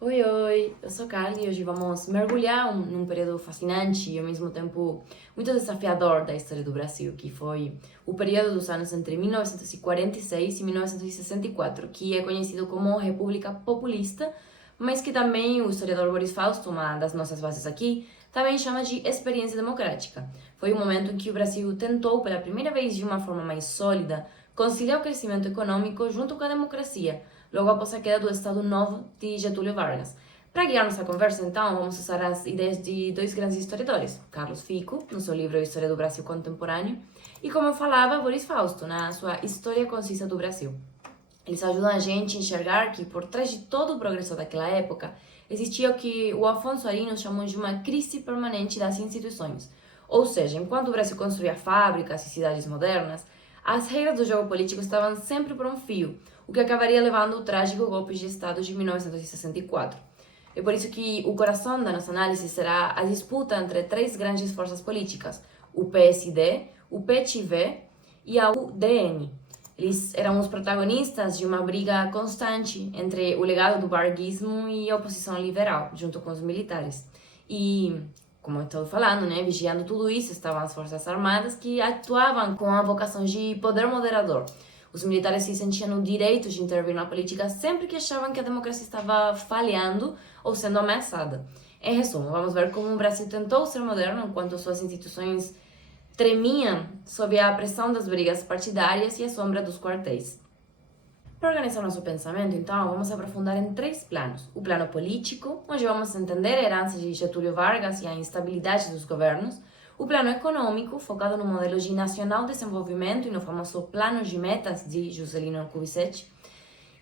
Oi, oi, eu sou Carly e hoje vamos mergulhar num período fascinante e ao mesmo tempo muito desafiador da história do Brasil, que foi o período dos anos entre 1946 e 1964, que é conhecido como República Populista, mas que também o historiador Boris Fausto, uma das nossas bases aqui, também chama de experiência democrática. Foi um momento em que o Brasil tentou, pela primeira vez de uma forma mais sólida, conciliar o crescimento econômico junto com a democracia, logo após a queda do Estado Novo de Getúlio Vargas. Para guiar nossa conversa, então, vamos usar as ideias de dois grandes historiadores, Carlos Fico, no seu livro História do Brasil Contemporâneo, e, como eu falava, Boris Fausto, na sua História Concisa do Brasil. Eles ajudam a gente a enxergar que, por trás de todo o progresso daquela época, existia o que o Afonso Arinos chamou de uma crise permanente das instituições. Ou seja, enquanto o Brasil construía fábricas e cidades modernas, as regras do jogo político estavam sempre por um fio, o que acabaria levando ao trágico golpe de Estado de 1964. É por isso que o coração da nossa análise será a disputa entre três grandes forças políticas, o PSD, o PTV e a UDN. Eles eram os protagonistas de uma briga constante entre o legado do varguismo e a oposição liberal, junto com os militares. E, como eu estou falando, né, vigiando tudo isso estavam as Forças Armadas, que atuavam com a vocação de poder moderador. Os militares se sentiam no direito de intervir na política sempre que achavam que a democracia estava falhando ou sendo ameaçada. Em resumo, vamos ver como o Brasil tentou ser moderno enquanto suas instituições tremiam sob a pressão das brigas partidárias e a sombra dos quartéis. Para organizar nosso pensamento, então, vamos aprofundar em três planos. O plano político, onde vamos entender a herança de Getúlio Vargas e a instabilidade dos governos. O plano econômico, focado no modelo de nacional desenvolvimento e no famoso plano de metas de Juscelino Kubitschek.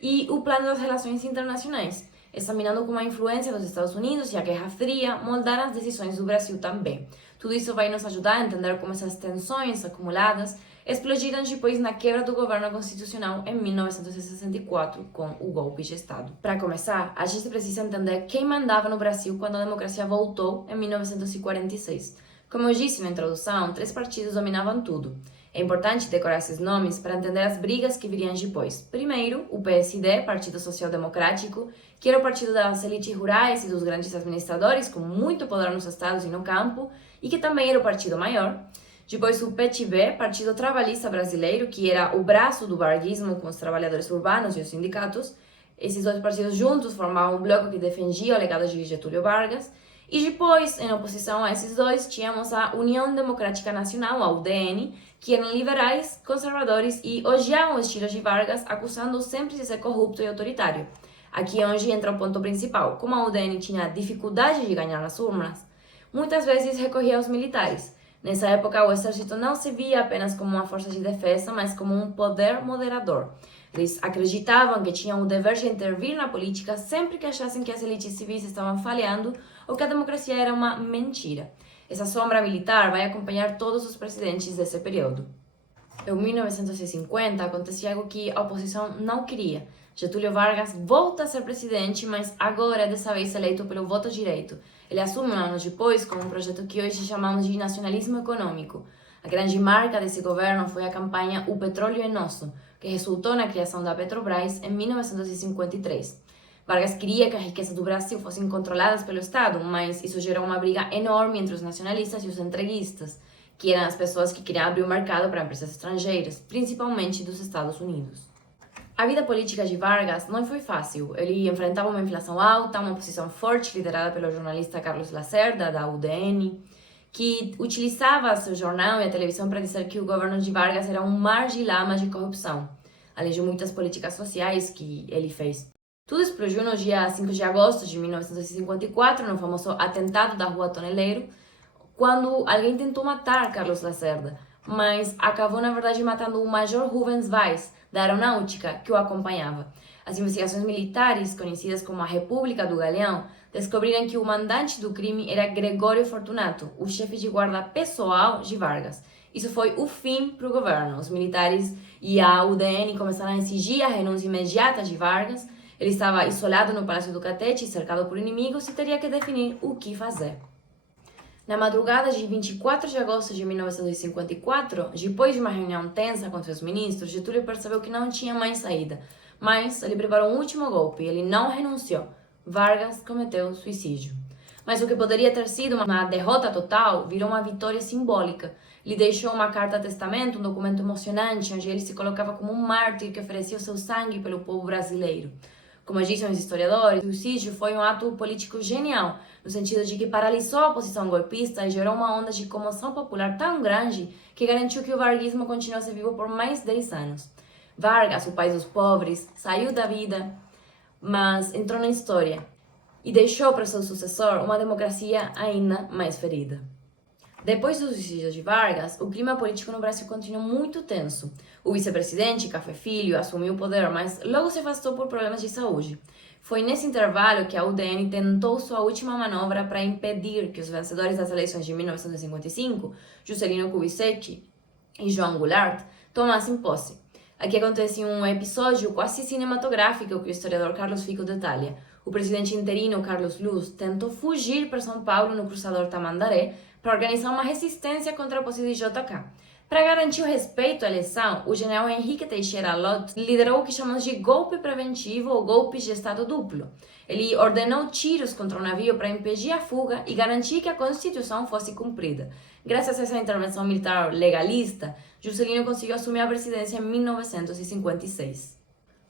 E o plano das relações internacionais, examinando como a influência dos Estados Unidos e a Guerra Fria moldaram as decisões do Brasil também. Tudo isso vai nos ajudar a entender como essas tensões acumuladas explodiram depois na quebra do governo constitucional em 1964 com o golpe de Estado. Para começar, a gente precisa entender quem mandava no Brasil quando a democracia voltou em 1946. Como eu disse na introdução, três partidos dominavam tudo. É importante decorar esses nomes para entender as brigas que viriam depois. Primeiro, o PSD, Partido Social Democrático, que era o partido das elites rurais e dos grandes administradores, com muito poder nos estados e no campo, e que também era o partido maior. Depois, o PTB, Partido Trabalhista Brasileiro, que era o braço do varguismo com os trabalhadores urbanos e os sindicatos. Esses dois partidos juntos formavam um bloco que defendia o legado de Getúlio Vargas. E depois, em oposição a esses dois, tínhamos a União Democrática Nacional, a UDN, que eram liberais, conservadores e odiavam o estilo de Vargas, acusando-o sempre de ser corrupto e autoritário. Aqui é onde entra o ponto principal. Como a UDN tinha dificuldade de ganhar nas urnas, muitas vezes recorria aos militares. Nessa época, o exército não se via apenas como uma força de defesa, mas como um poder moderador. Eles acreditavam que tinham o dever de intervir na política sempre que achassem que as elites civis estavam falhando ou que a democracia era uma mentira. Essa sombra militar vai acompanhar todos os presidentes desse período. Em 1950, acontecia algo que a oposição não queria. Getúlio Vargas volta a ser presidente, mas agora, dessa vez, eleito pelo voto direito. Ele assume um ano depois com um projeto que hoje chamamos de nacionalismo econômico. A grande marca desse governo foi a campanha O Petróleo é Nosso, que resultou na criação da Petrobras em 1953. Vargas queria que as riquezas do Brasil fossem controladas pelo Estado, mas isso gerou uma briga enorme entre os nacionalistas e os entreguistas, que eram as pessoas que queriam abrir o mercado para empresas estrangeiras, principalmente dos Estados Unidos. A vida política de Vargas não foi fácil. Ele enfrentava uma inflação alta, uma oposição forte liderada pelo jornalista Carlos Lacerda, da UDN, que utilizava seu jornal e a televisão para dizer que o governo de Vargas era um mar de lama de corrupção, além de muitas políticas sociais que ele fez. Tudo explodiu no dia 5 de agosto de 1954, no famoso atentado da Rua Toneleiro, quando alguém tentou matar Carlos Lacerda, mas acabou, na verdade, matando o Major Rubens Weiss, da Aeronáutica, que o acompanhava. As investigações militares, conhecidas como a República do Galeão, descobriram que o mandante do crime era Gregório Fortunato, o chefe de guarda pessoal de Vargas. Isso foi o fim para o governo. Os militares e a UDN começaram a exigir a renúncia imediata de Vargas. Ele estava isolado no Palácio do Catete, cercado por inimigos, e teria que definir o que fazer. Na madrugada de 24 de agosto de 1954, depois de uma reunião tensa com seus ministros, Getúlio percebeu que não tinha mais saída. Mas ele preparou um último golpe e ele não renunciou. Vargas cometeu suicídio. Mas o que poderia ter sido uma derrota total virou uma vitória simbólica. Ele deixou uma carta-testamento, um documento emocionante, onde ele se colocava como um mártir que oferecia o seu sangue pelo povo brasileiro. Como dizem os historiadores, o suicídio foi um ato político genial, no sentido de que paralisou a oposição golpista e gerou uma onda de comoção popular tão grande que garantiu que o varguismo continuasse vivo por mais 10 anos. Vargas, o pai dos pobres, saiu da vida, mas entrou na história e deixou para seu sucessor uma democracia ainda mais ferida. Depois do suicídio de Vargas, o clima político no Brasil continuou muito tenso. O vice-presidente, Café Filho, assumiu o poder, mas logo se afastou por problemas de saúde. Foi nesse intervalo que a UDN tentou sua última manobra para impedir que os vencedores das eleições de 1955, Juscelino Kubitschek e João Goulart, tomassem posse. Aqui acontece um episódio quase cinematográfico que o historiador Carlos Fico detalha. O presidente interino Carlos Luz tentou fugir para São Paulo no cruzador Tamandaré para organizar uma resistência contra a posse de JK. Para garantir o respeito à eleição, o general Henrique Teixeira Lott liderou o que chamamos de golpe preventivo ou golpe de Estado duplo. Ele ordenou tiros contra o navio para impedir a fuga e garantir que a Constituição fosse cumprida. Graças a essa intervenção militar legalista, Juscelino conseguiu assumir a presidência em 1956.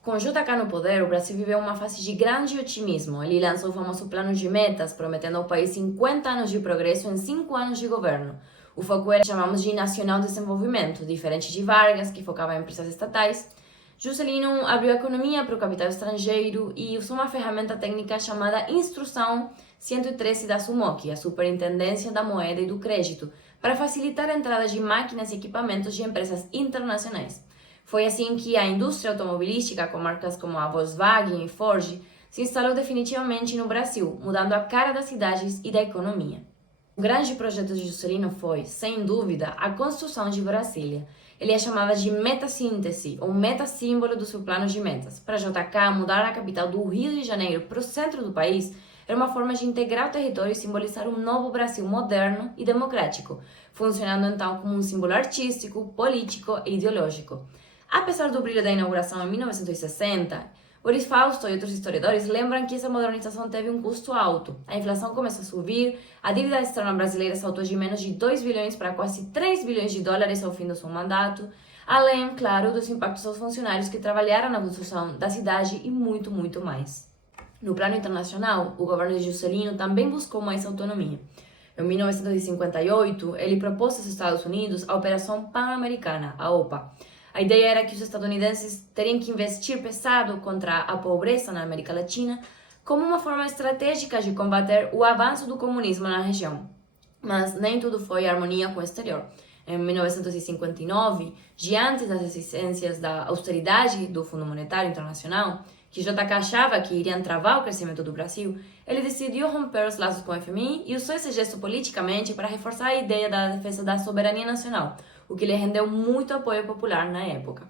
Com JK no poder, o Brasil viveu uma fase de grande otimismo. Ele lançou o famoso Plano de Metas, prometendo ao país 50 anos de progresso em 5 anos de governo. O foco era, chamamos de nacional desenvolvimento, diferente de Vargas, que focava em empresas estatais. Juscelino abriu a economia para o capital estrangeiro e usou uma ferramenta técnica chamada Instrução 113 da SUMOC, a Superintendência da Moeda e do Crédito, para facilitar a entrada de máquinas e equipamentos de empresas internacionais. Foi assim que a indústria automobilística, com marcas como a Volkswagen e Ford, se instalou definitivamente no Brasil, mudando a cara das cidades e da economia. O grande projeto de Juscelino foi, sem dúvida, a construção de Brasília. Ele a chamava de metassíntese, ou meta-símbolo do seu plano de metas. Para JK, mudar a capital do Rio de Janeiro para o centro do país era uma forma de integrar o território e simbolizar um novo Brasil moderno e democrático, funcionando então como um símbolo artístico, político e ideológico. Apesar do brilho da inauguração em 1960, Boris Fausto e outros historiadores lembram que essa modernização teve um custo alto. A inflação começou a subir, a dívida externa brasileira saltou de menos de 2 bilhões para quase 3 bilhões de dólares ao fim do seu mandato, além, claro, dos impactos aos funcionários que trabalharam na construção da cidade e muito, muito mais. No plano internacional, o governo de Juscelino também buscou mais autonomia. Em 1958, ele propôs aos Estados Unidos a Operação Pan-Americana, a OPA. A ideia era que os estadunidenses teriam que investir pesado contra a pobreza na América Latina como uma forma estratégica de combater o avanço do comunismo na região. Mas nem tudo foi harmonia com o exterior. Em 1959, diante das exigências da austeridade do Fundo Monetário Internacional, que JK achava que iriam travar o crescimento do Brasil, ele decidiu romper os laços com o FMI e usou esse gesto politicamente para reforçar a ideia da defesa da soberania nacional, o que lhe rendeu muito apoio popular na época.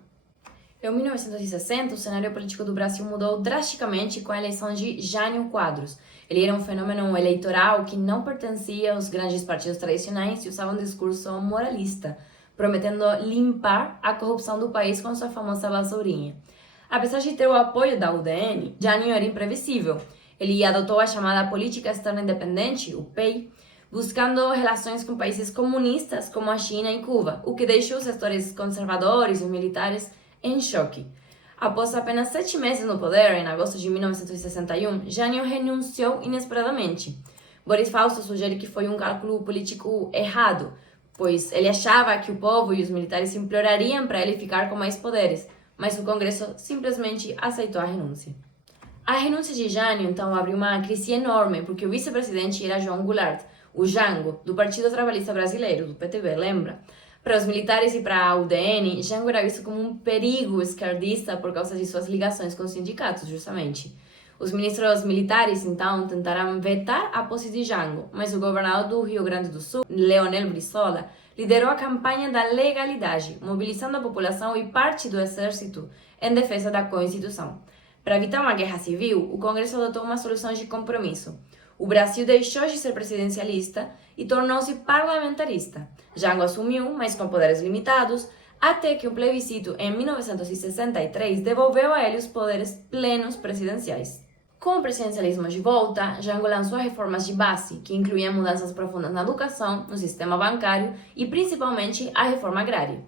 Em 1960, o cenário político do Brasil mudou drasticamente com a eleição de Jânio Quadros. Ele era um fenômeno eleitoral que não pertencia aos grandes partidos tradicionais e usava um discurso moralista, prometendo limpar a corrupção do país com sua famosa vasourinha. Apesar de ter o apoio da UDN, Jânio era imprevisível. Ele adotou a chamada Política Externa Independente, o PEI, buscando relações com países comunistas como a China e Cuba, o que deixou os setores conservadores e militares em choque. Após apenas 7 meses no poder, em agosto de 1961, Jânio renunciou inesperadamente. Boris Fausto sugere que foi um cálculo político errado, pois ele achava que o povo e os militares implorariam para ele ficar com mais poderes, mas o Congresso simplesmente aceitou a renúncia. A renúncia de Jânio, então, abriu uma crise enorme, porque o vice-presidente era João Goulart, o Jango, do Partido Trabalhista Brasileiro, do PTB, lembra? Para os militares e para a UDN, Jango era visto como um perigo esquerdista por causa de suas ligações com os sindicatos, justamente. Os ministros militares, então, tentaram vetar a posse de Jango, mas o governador do Rio Grande do Sul, Leonel Brizola, liderou a campanha da legalidade, mobilizando a população e parte do exército em defesa da Constituição. Para evitar uma guerra civil, o Congresso adotou uma solução de compromisso. O Brasil deixou de ser presidencialista e tornou-se parlamentarista. Jango assumiu, mas com poderes limitados, até que o plebiscito em 1963 devolveu a ele os poderes plenos presidenciais. Com o presidencialismo de volta, Jango lançou reformas de base, que incluíam mudanças profundas na educação, no sistema bancário e principalmente a reforma agrária.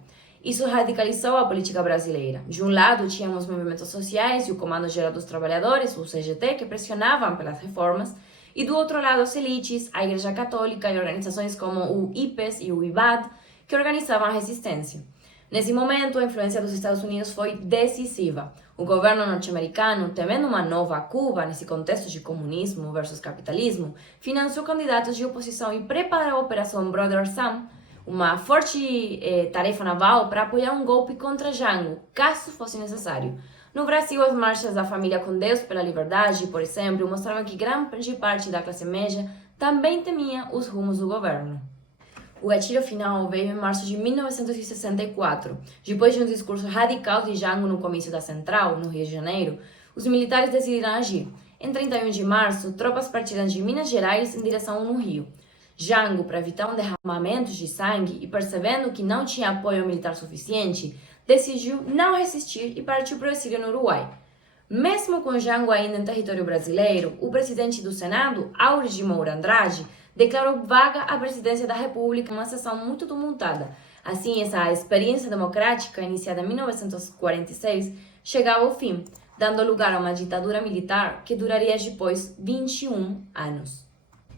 Isso radicalizou a política brasileira. De um lado, tínhamos movimentos sociais e o Comando Geral dos Trabalhadores, o CGT, que pressionavam pelas reformas, e do outro lado, as elites, a Igreja Católica e organizações como o IPES e o IBAD, que organizavam a resistência. Nesse momento, a influência dos Estados Unidos foi decisiva. O governo norte-americano, temendo uma nova Cuba nesse contexto de comunismo versus capitalismo, financiou candidatos de oposição e preparou a Operação Brother Sam, uma forte tarefa naval para apoiar um golpe contra Jango, caso fosse necessário. No Brasil, as marchas da família com Deus pela liberdade, por exemplo, mostravam que grande parte da classe média também temia os rumos do governo. O gatilho final veio em março de 1964. Depois de um discurso radical de Jango no comício da Central, no Rio de Janeiro, os militares decidiram agir. Em 31 de março, tropas partiram de Minas Gerais em direção ao Rio. Jango, para evitar um derramamento de sangue e percebendo que não tinha apoio militar suficiente, decidiu não resistir e partiu para o exílio no Uruguai. Mesmo com Jango ainda em território brasileiro, o presidente do Senado, Auris de Moura Andrade, declarou vaga a presidência da República em uma sessão muito tumultuada. Assim, essa experiência democrática, iniciada em 1946, chegava ao fim, dando lugar a uma ditadura militar que duraria depois 21 anos.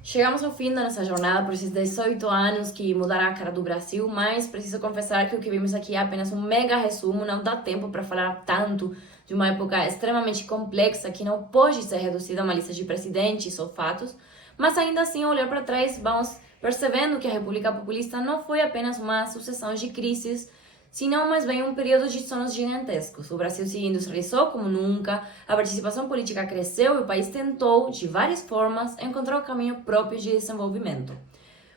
Chegamos ao fim da nossa jornada por esses 18 anos que mudaram a cara do Brasil, mas preciso confessar que o que vimos aqui é apenas um mega resumo, não dá tempo para falar tanto de uma época extremamente complexa que não pode ser reduzida a uma lista de presidentes ou fatos, mas ainda assim, ao olhar para trás, vamos percebendo que a República Populista não foi apenas uma sucessão de crises, senão mais bem um período de sonhos gigantescos. O Brasil se industrializou como nunca, a participação política cresceu e o país tentou, de várias formas, encontrar o caminho próprio de desenvolvimento.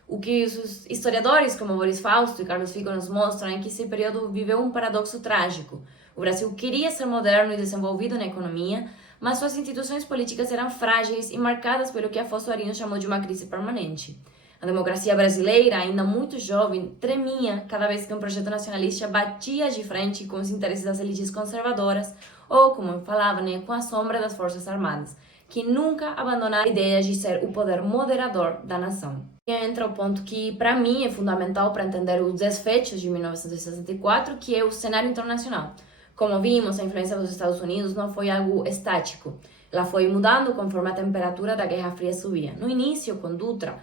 O que os historiadores como Boris Fausto e Carlos Fico nos mostram é que esse período viveu um paradoxo trágico. O Brasil queria ser moderno e desenvolvido na economia, mas suas instituições políticas eram frágeis e marcadas pelo que Afonso Arinos chamou de uma crise permanente. A democracia brasileira, ainda muito jovem, tremia cada vez que um projeto nacionalista batia de frente com os interesses das elites conservadoras ou, como eu falava, com a sombra das Forças Armadas, que nunca abandonaram a ideia de ser o poder moderador da nação. E entra o ponto que, para mim, é fundamental para entender os desfechos de 1964, que é o cenário internacional. Como vimos, a influência dos Estados Unidos não foi algo estático. Ela foi mudando conforme a temperatura da Guerra Fria subia. No início, com Dutra,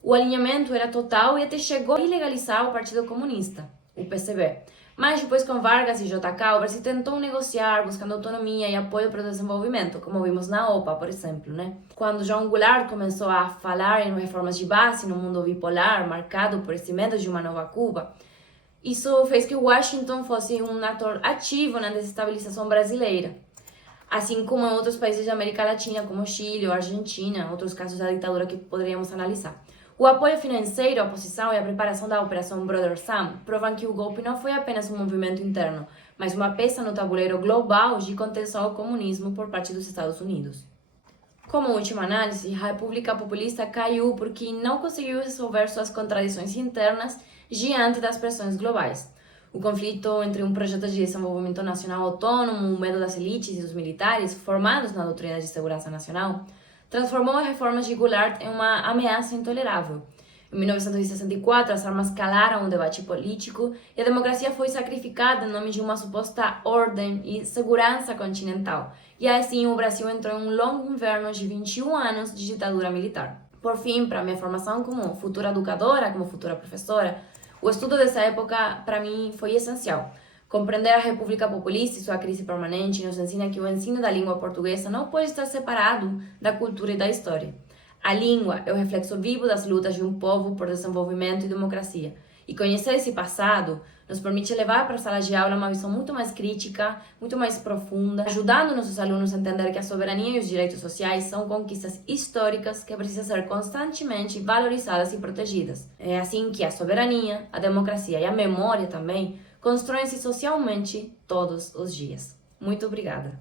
o alinhamento era total e até chegou a ilegalizar o Partido Comunista, o PCB. Mas depois, com Vargas e JK, o Brasil tentou negociar, buscando autonomia e apoio para o desenvolvimento, como vimos na OPA, por exemplo. Quando João Goulart começou a falar em reformas de base no mundo bipolar, marcado por esse medo de uma nova Cuba, isso fez que Washington fosse um ator ativo na desestabilização brasileira, assim como em outros países da América Latina, como Chile ou Argentina, outros casos da ditadura que poderíamos analisar. O apoio financeiro à oposição e a preparação da Operação Brother Sam provam que o golpe não foi apenas um movimento interno, mas uma peça no tabuleiro global de contenção ao comunismo por parte dos Estados Unidos. Como última análise, a República Populista caiu porque não conseguiu resolver suas contradições internas diante das pressões globais. O conflito entre um projeto de desenvolvimento nacional autônomo, o medo das elites e dos militares, formados na doutrina de segurança nacional, transformou as reformas de Goulart em uma ameaça intolerável. Em 1964, as armas calaram o debate político e a democracia foi sacrificada em nome de uma suposta ordem e segurança continental. E assim, o Brasil entrou em um longo inverno de 21 anos de ditadura militar. Por fim, para minha formação como futura educadora, como futura professora, o estudo dessa época, para mim, foi essencial. Compreender a República Populista e sua crise permanente nos ensina que o ensino da língua portuguesa não pode estar separado da cultura e da história. A língua é o reflexo vivo das lutas de um povo por desenvolvimento e democracia. E conhecer esse passado nos permite levar para a sala de aula uma visão muito mais crítica, muito mais profunda, ajudando nossos alunos a entender que a soberania e os direitos sociais são conquistas históricas que precisam ser constantemente valorizadas e protegidas. É assim que a soberania, a democracia e a memória também constroem-se socialmente todos os dias. Muito obrigada!